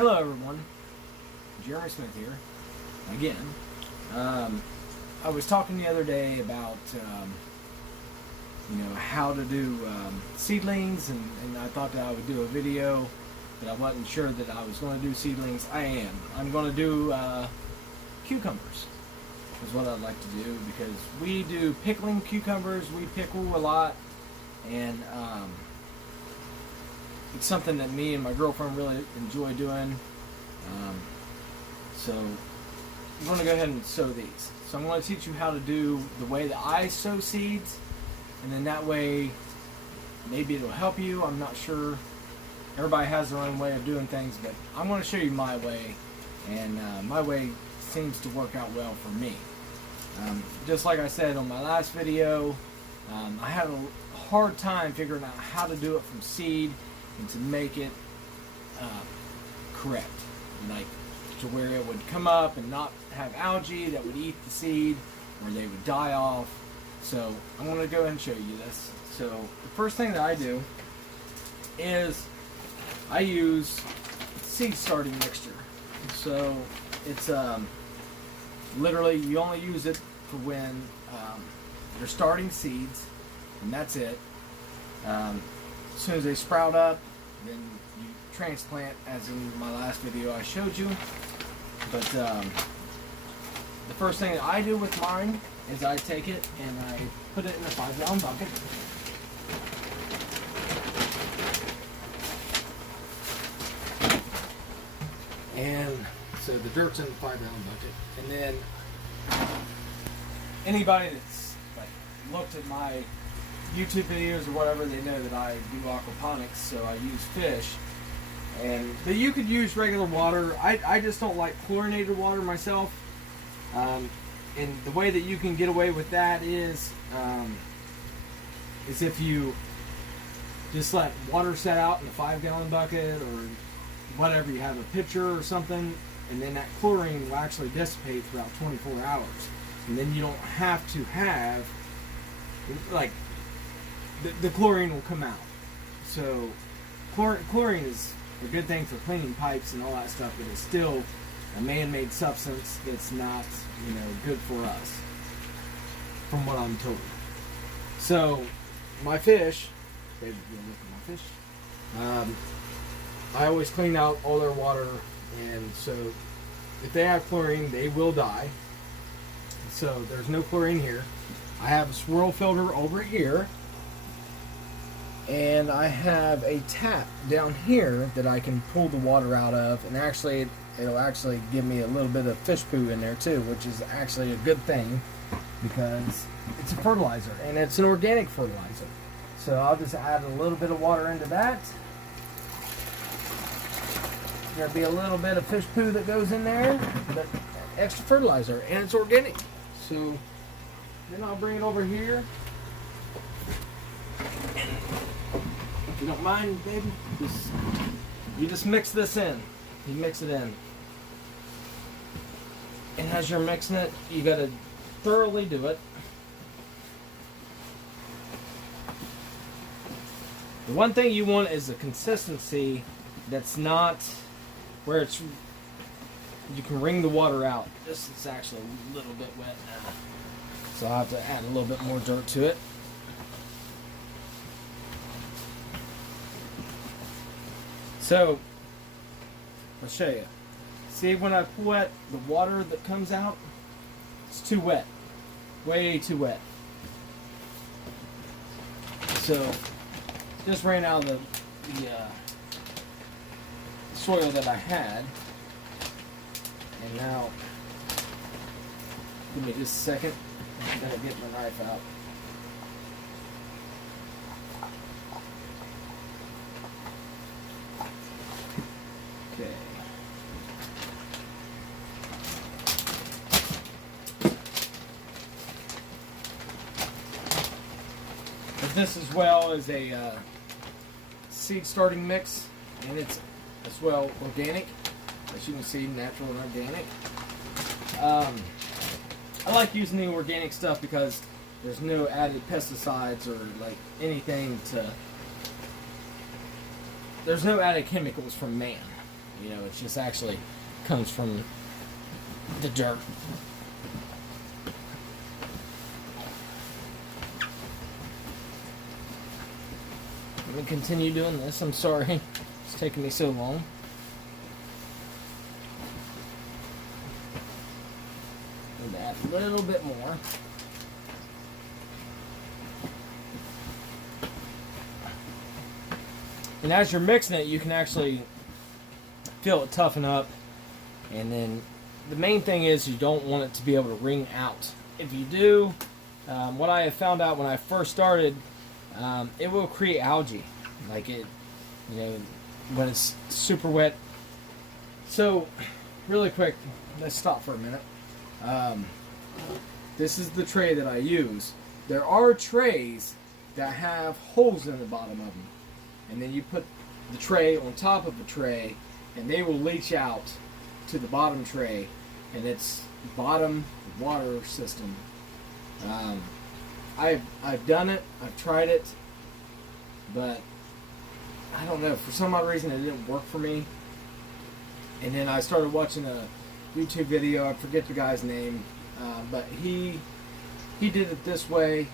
Hello everyone, Jeremy Smith here, again. I was talking the other day about, how to do seedlings, and I thought that I would do a video, but I wasn't sure that I was going to do seedlings. I'm going to do cucumbers, is what I'd like to do, because we do pickling cucumbers. We pickle a lot, and it's something that me and my girlfriend really enjoy doing. So I'm going to go ahead and sow these. So I'm going to teach you how to do the way that I sow seeds, and then that way maybe it'll help you. I'm not sure. Everybody has their own way of doing things, but I'm going to show you my way, and my way seems to work out well for me. Just like I said on my last video, I had a hard time figuring out how to do it from seed and to make it correct, like to where it would come up and not have algae that would eat the seed, or they would die off. So I'm going to go ahead and show you this. So the first thing that I do is I use seed starting mixture. So it's literally, you only use it for when you're starting seeds, and that's it. As soon as they sprout up, then you transplant, as in my last video I showed you. But the first thing that I do with mine is I take it and I put it in a 5-gallon bucket. And so the dirt's in the 5-gallon bucket. And then anybody that's like looked at my YouTube videos or whatever, they know that I do aquaponics, so I use fish. But you could use regular water. I just don't like chlorinated water myself. And the way that you can get away with that is if you just let water set out in a 5-gallon bucket or whatever, you have a pitcher or something, and then that chlorine will actually dissipate throughout 24 hours. And then you don't have to have, like, the chlorine will come out. So chlorine is a good thing for cleaning pipes and all that stuff, but it's still a man-made substance that's not, good for us, from what I'm told. So my fish, baby, you look at my fish. I always clean out all their water, and so if they have chlorine, they will die. So there's no chlorine here. I have a swirl filter over here, and I have a tap down here that I can pull the water out of, and actually it'll actually give me a little bit of fish poo in there too, which is actually a good thing because it's a fertilizer, and it's an organic fertilizer. So I'll just add a little bit of water into that. There'll be a little bit of fish poo that goes in there, but extra fertilizer, and it's organic. So then I'll bring it over here. If you don't mind, baby, you just mix this in. You mix it in. And as you're mixing it, you gotta thoroughly do it. The one thing you want is a consistency that's not where it's, you can wring the water out. This is actually a little bit wet now, so I'll have to add a little bit more dirt to it. So, I'll show you. See, when I wet the water that comes out, it's too wet. Way too wet. So, just ran out of the soil that I had. And now, give me just a second. I'm going to get my knife out. Okay. But this as well is a seed starting mix, and it's as well organic. As you can see, natural and organic. I like using the organic stuff because there's no added pesticides or like anything to. There's no added chemicals from man. You know, it just actually comes from the dirt. Let me continue doing this. I'm sorry it's taking me so long. And add a little bit more. And as you're mixing it, you can actually feel it toughen up. And then the main thing is you don't want it to be able to wring out. If you do, what I have found out when I first started, it will create algae. Like it, you know, when it's super wet. So, really quick, let's stop for a minute. This is the tray that I use. There are trays that have holes in the bottom of them. And then you put the tray on top of the tray, and they will leach out to the bottom tray, and it's bottom water system. I've done it, I've tried it, but I don't know, for some odd reason it didn't work for me. And then I started watching a YouTube video, I forget the guy's name, but he did it this way,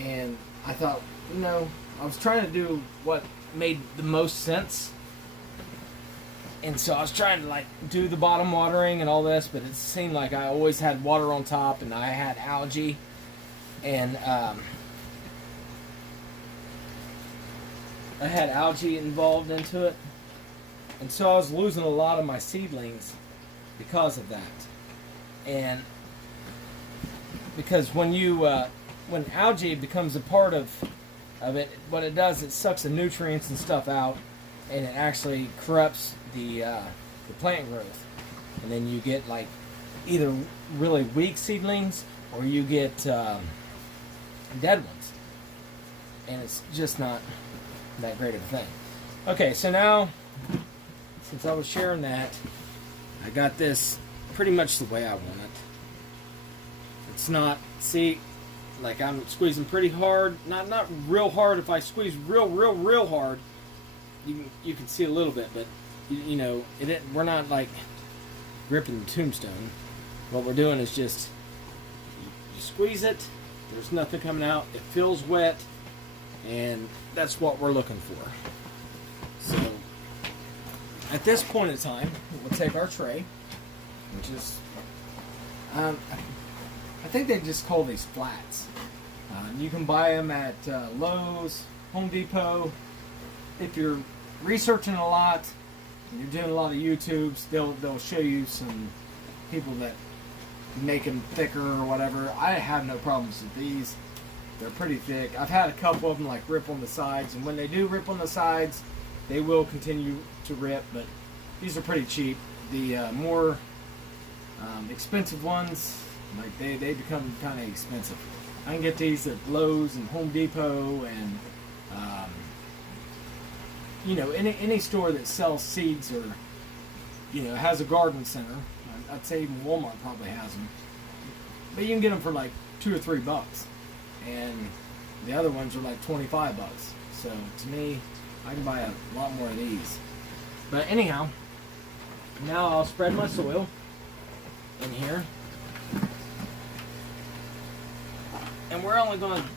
and I thought, you know, I was trying to do what made the most sense. And so I was trying to like do the bottom watering and all this, but it seemed like I always had water on top and I had algae. And I had algae involved into it. And so I was losing a lot of my seedlings because of that. And because when algae becomes a part of it, what it does, it sucks the nutrients and stuff out, and it actually corrupts the plant growth, and then you get like either really weak seedlings or you get dead ones, and it's just not that great of a thing. Okay, so now since I was sharing that, I got this pretty much the way I want it. It's not, see, like I'm squeezing pretty hard, not real hard. If I squeeze real hard, you can see a little bit, but you know, we're not like gripping the tombstone. What we're doing is just you squeeze it. There's nothing coming out. It feels wet, and that's what we're looking for. So at this point in time, we'll take our tray, which is I think they just call these flats. You can buy them at Lowe's, Home Depot. If you're researching a lot, and you're doing a lot of YouTubes, they'll show you some people that make them thicker or whatever. I have no problems with these. They're pretty thick. I've had a couple of them like rip on the sides, and when they do rip on the sides, they will continue to rip, but these are pretty cheap. The more expensive ones, like they become kind of expensive. I can get these at Lowe's and Home Depot and you know, any store that sells seeds or, you know, has a garden center. I'd say even Walmart probably has them, but you can get them for like $2 or $3, and the other ones are like $25. So to me, I can buy a lot more of these. But anyhow, now I'll spread my soil in here. And we're only going to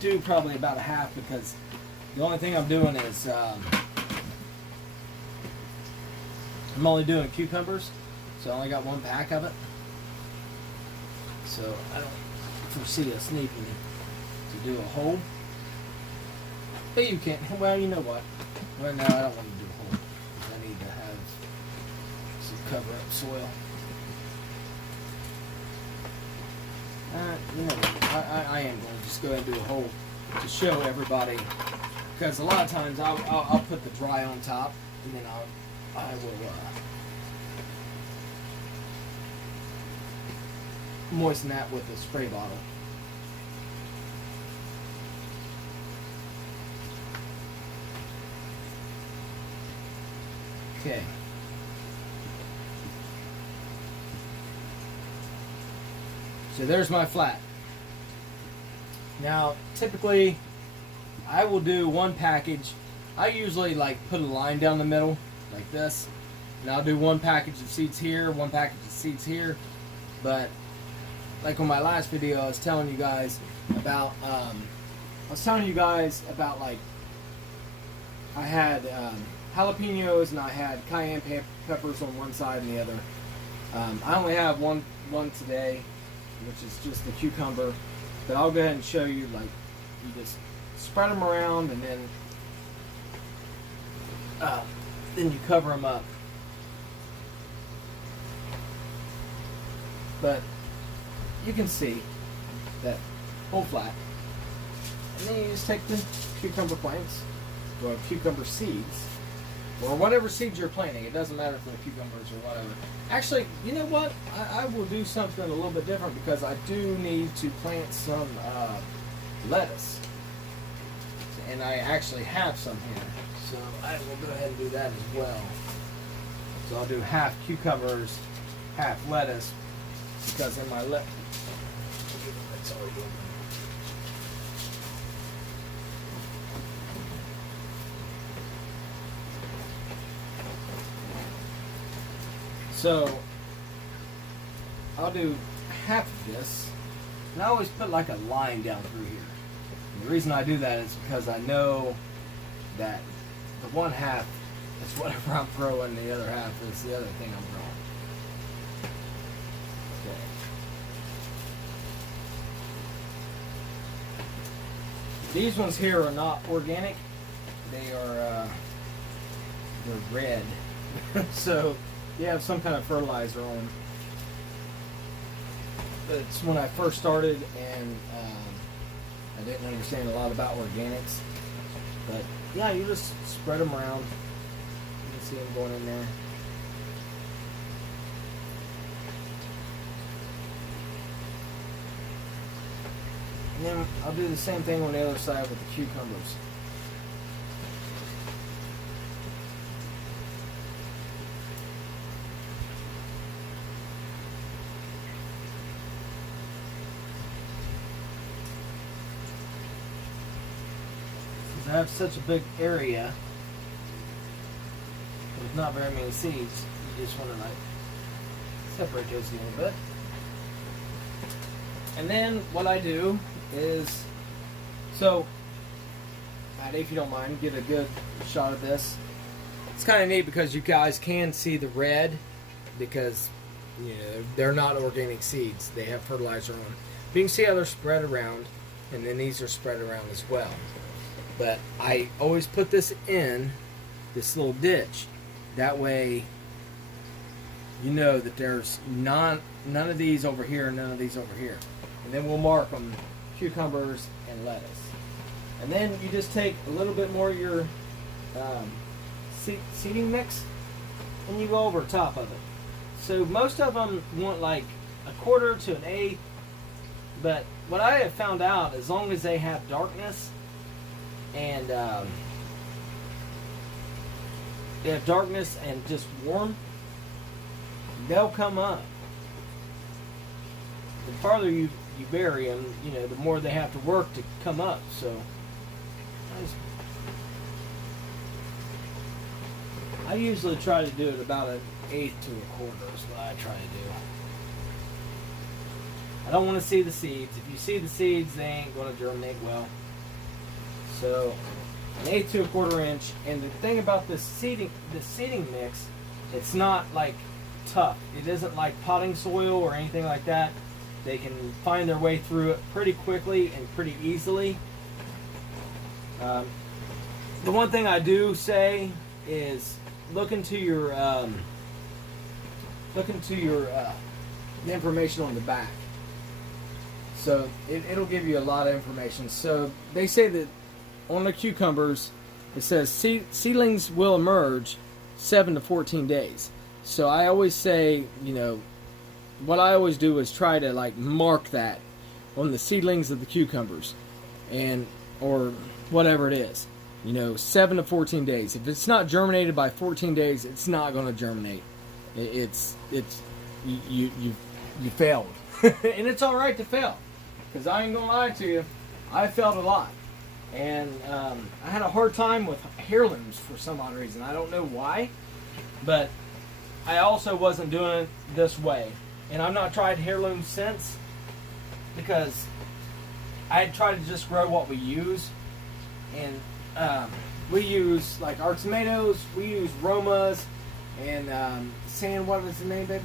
do probably about a half, because the only thing I'm doing is I'm only doing cucumbers, so I only got one pack of it. So I don't foresee us needing to do a whole. But you can't. Well, you know what? Right now I don't want to do a whole. I need to have some cover up soil. You know, I am going to just go ahead and do a hole to show everybody, because a lot of times I'll put the dry on top, and then I will moisten that with a spray bottle. Okay. So there's my flat. Now, typically, I will do one package I usually like put a line down the middle like this, and I'll do one package of seeds here, one package of seeds here. But like on my last video, I was telling you guys about like I had jalapenos and I had cayenne peppers on one side and the other. I only have one today, which is just the cucumber. But I'll go ahead and show you, like, you just spread them around and then you cover them up. But you can see that whole flat. And then you just take the cucumber plants, or cucumber seeds, or whatever seeds you're planting. It doesn't matter if they're cucumbers or whatever. Actually, you know what? I will do something a little bit different because I do need to plant some lettuce. And I actually have some here. So I will go ahead and do that as well. So I'll do half cucumbers, half lettuce, because in my lettuce, it's already open. So I'll do half of this, and I always put like a line down through here. And the reason I do that is because I know that the one half is whatever I'm growing, the other half is the other thing I'm growing. Okay. These ones here are not organic. They are they're red. So you have some kind of fertilizer on them. But it's when I first started, and I didn't understand a lot about organics. But yeah, you just spread them around. You can see them going in there. And then I'll do the same thing on the other side with the cucumbers. I have such a big area with not very many seeds, you just want to like separate those a little bit. And then what I do is, so Maddie, if you don't mind, get a good shot of this. It's kind of neat because you guys can see the red, because you know they're not organic seeds, they have fertilizer on them. But you can see how they're spread around, and then these are spread around as well. But I always put this in this little ditch. That way you know that there's none of these over here and none of these over here. And then we'll mark them cucumbers and lettuce. And then you just take a little bit more of your seeding mix and you go over top of it. So most of them want like a quarter to an eighth. But what I have found out, as long as they have darkness, and they have darkness and just warm, they'll come up. The farther you bury them, you know, the more they have to work to come up. So I usually try to do it about an eighth to a quarter is what I try to do. I don't want to see the seeds. If you see the seeds, they ain't going to germinate well. So an eighth to a quarter inch. And the thing about this seeding mix, it's not like tough. It isn't like potting soil or anything like that. They can find their way through it pretty quickly and pretty easily. The one thing I do say is look into your the information on the back. So it'll give you a lot of information. So they say that on the cucumbers, it says seedlings will emerge 7 to 14 days. So I always say, you know, what I always do is try to like mark that on the seedlings of the cucumbers, and or whatever it is, you know, 7 to 14 days. If it's not germinated by 14 days, it's not going to germinate. It's you failed, and it's all right to fail, because I ain't gonna lie to you, I failed a lot. And I had a hard time with heirlooms for some odd reason. I don't know why, but I also wasn't doing it this way. And I've not tried heirlooms since because I had tried to just grow what we use. And we use, like our tomatoes, we use Romas and what was the name, babe?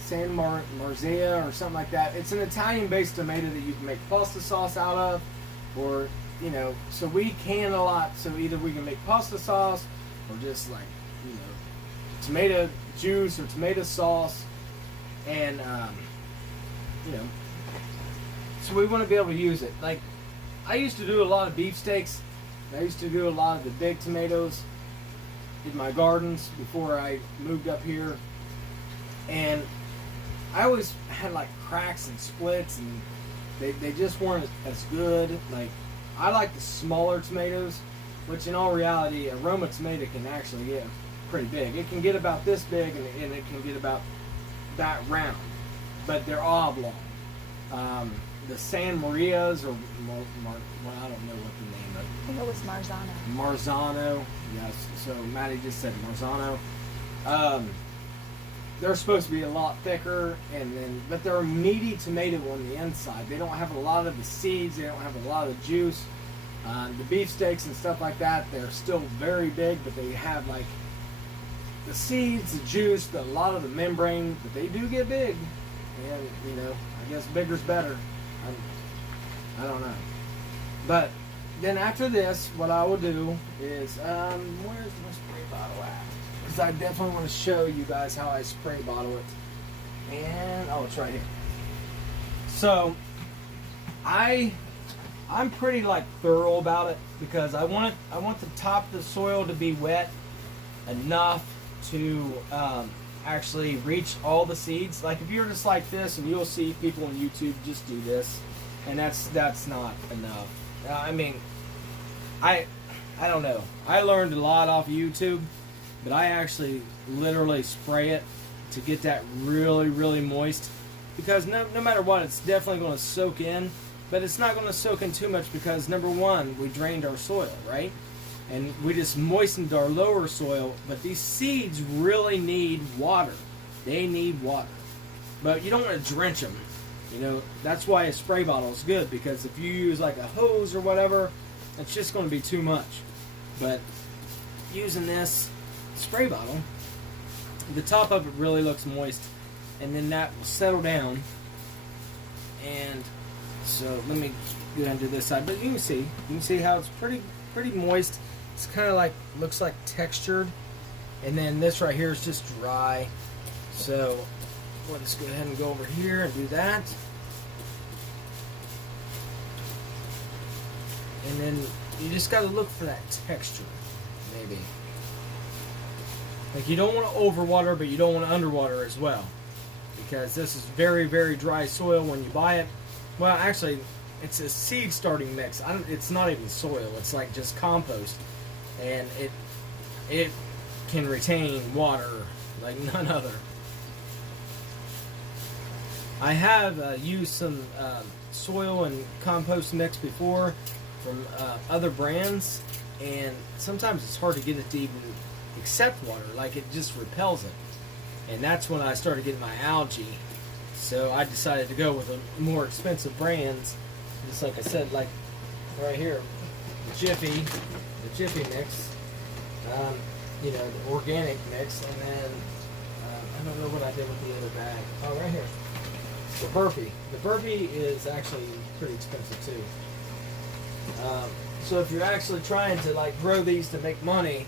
San Marzia or something like that. It's an Italian-based tomato that you can make pasta sauce out of, or, you know, so we can a lot. So either we can make pasta sauce or just like, you know, tomato juice or tomato sauce, and you know, so we want to be able to use it. Like, I used to do a lot of beefsteaks. I used to do a lot of the big tomatoes in my gardens before I moved up here, and I always had like cracks and splits, and they just weren't as good. Like, I like the smaller tomatoes, which in all reality, a Roma tomato can actually get pretty big. It can get about this big, and it can get about that round, but they're oblong. The San Marias, or well, I don't know what the name of it. I think it was Marzano. Marzano, yes. So Maddie just said Marzano. They're supposed to be a lot thicker, but they're a meaty tomato on the inside. They don't have a lot of the seeds. They don't have a lot of juice. The beefsteaks and stuff like that, they're still very big, but they have like the seeds, the juice, a lot of the membrane, but they do get big. And, you know, I guess bigger's better. I don't know. But then after this, what I will do is, where's my spray bottle at? Because I definitely want to show you guys how I spray bottle it. And, oh, it's right here. So, I'm pretty like thorough about it, because I want the top of the soil to be wet enough to actually reach all the seeds. Like, if you're just like this, and you'll see people on YouTube just do this, and that's not enough. I mean, I don't know. I learned a lot off of YouTube, but I actually literally spray it to get that really, really moist, because no matter what, it's definitely going to soak in, but it's not going to soak in too much, because number one, we drained our soil, right? And we just moistened our lower soil, but these seeds really need water. They need water. But you don't want to drench them. You know, that's why a spray bottle is good, because if you use like a hose or whatever, it's just going to be too much. But using this spray bottle, the top of it really looks moist, and then that will settle down. And so let me go down to this side, but you can see how it's pretty moist. It's kind of like, looks like textured, and then this right here is just dry. So let's go ahead and go over here and do that. And then you just got to look for that texture, maybe. Like, you don't want to overwater, but you don't want to underwater as well, because this is very, very dry soil when you buy it. Well, actually, it's a seed starting mix. It's not even soil. It's like just compost, and it can retain water like none other. I have used some soil and compost mix before from other brands, and sometimes it's hard to get it to even accept water. Like, it just repels it, and that's when I started getting my algae. So I decided to go with the more expensive brands, just like I said, like right here, the Jiffy mix, you know, the organic mix, and then I don't know what I did with the other bag. Oh, right here, the Burpee. The Burpee is actually pretty expensive too. So if you're actually trying to like grow these to make money,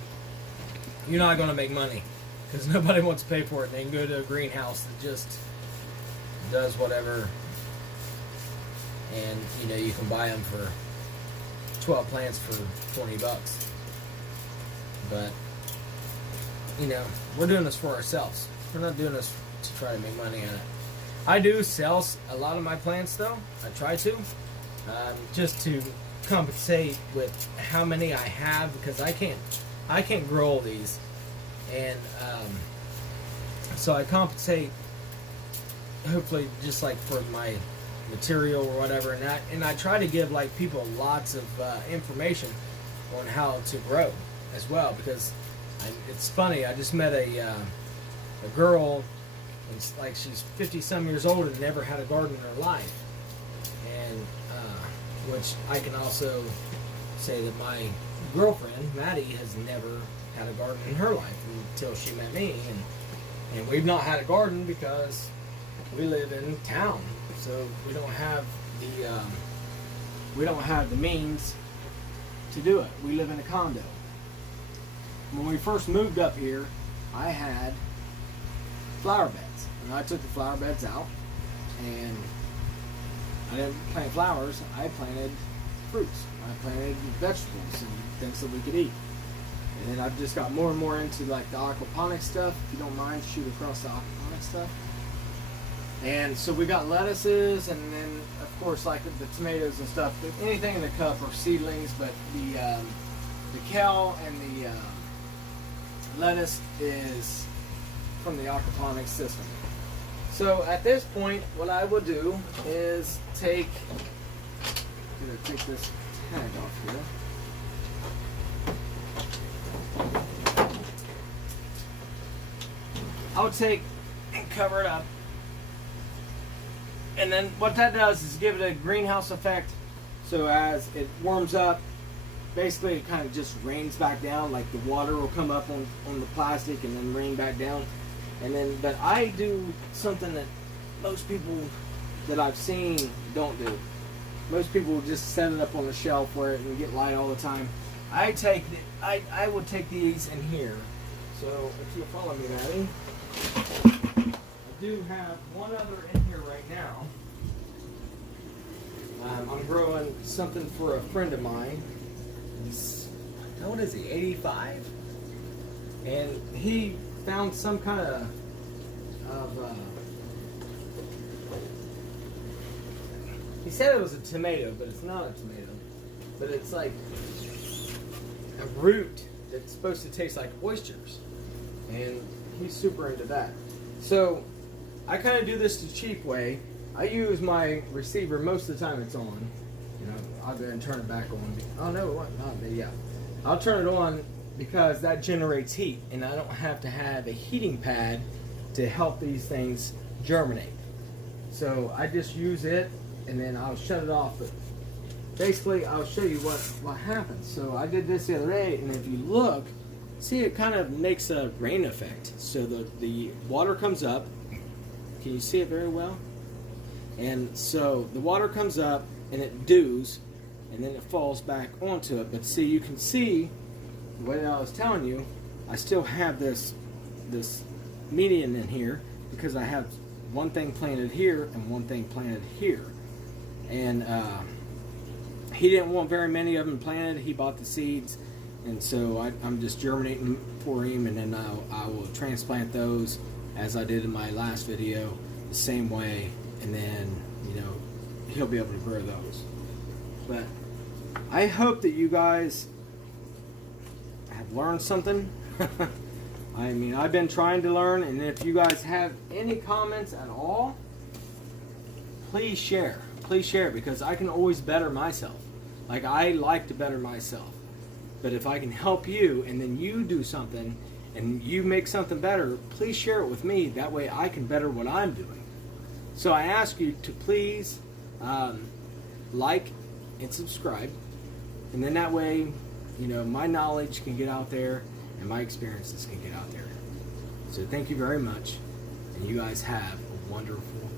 you're not going to make money, because nobody wants to pay for it. They can go to a greenhouse that just does whatever, and you know, you can buy them for 12 plants for $20. But you know, we're doing this for ourselves. We're not doing this to try to make money on it. I do sell a lot of my plants, though. I try to, just to compensate with how many I have, because I can't grow all these, and so I compensate, hopefully, just like for my material or whatever, and I try to give like people lots of information on how to grow as well, because it's funny. I just met a girl, and like she's 50 some years old and never had a garden in her life, and which I can also say that my girlfriend Maddie has never had a garden in her life until she met me, and we've not had a garden because we live in town, so we don't have the means to do it. We live in a condo. When we first moved up here, I had flower beds, and I took the flower beds out, and I didn't plant flowers. I planted fruits. I planted vegetables and things that we could eat. And then I've just got more and more into like the aquaponics stuff. If you don't mind, shoot across the aquaponics stuff. And so we got lettuces, and then of course like the tomatoes and stuff. Anything in the cup are seedlings, but the kale and the lettuce is from the aquaponics system. So at this point, what I will do is take this tag off here. I would take and cover it up, and then what that does is give it a greenhouse effect. So as it warms up, basically it kind of just rains back down. Like the water will come up on the plastic and then rain back down. And then, but I do something that most people that I've seen don't do. Most people just set it up on the shelf where it can get light all the time. I would take these in here. So if you'll follow me, Maddie, I do have one other in here right now. I'm growing something for a friend of mine. He's, how old is he? 85? And he found some kind of he said it was a tomato, but it's not a tomato. But it's like a root that's supposed to taste like oysters. And he's super into that. So I kind of do this the cheap way. I use my receiver most of the time it's on. You know, I'll go ahead and turn it back on. Oh no, it wasn't. Oh, yeah. I'll turn it on because that generates heat, and I don't have to have a heating pad to help these things germinate. So I just use it, and then I'll shut it off. But basically, I'll show you what happens. So I did this the other day, and if you look, see, it kind of makes a rain effect. So the water comes up. Can you see it very well? And so the water comes up, and it dews, and then it falls back onto it. But see, you can see the way that I was telling you, I still have this median in here because I have one thing planted here and one thing planted here. And he didn't want very many of them planted. He bought the seeds, and so I'm just germinating for him, and then I will transplant those as I did in my last video the same way, and then, you know, he'll be able to grow those. But I hope that you guys have learned something. I mean, I've been trying to learn, and if you guys have any comments at all, please share. Please share, because I can always better myself. Like, I like to better myself. But if I can help you, and then you do something, and you make something better, please share it with me. That way I can better what I'm doing. So I ask you to please like and subscribe. And then that way, you know, my knowledge can get out there and my experiences can get out there. So thank you very much. And you guys have a wonderful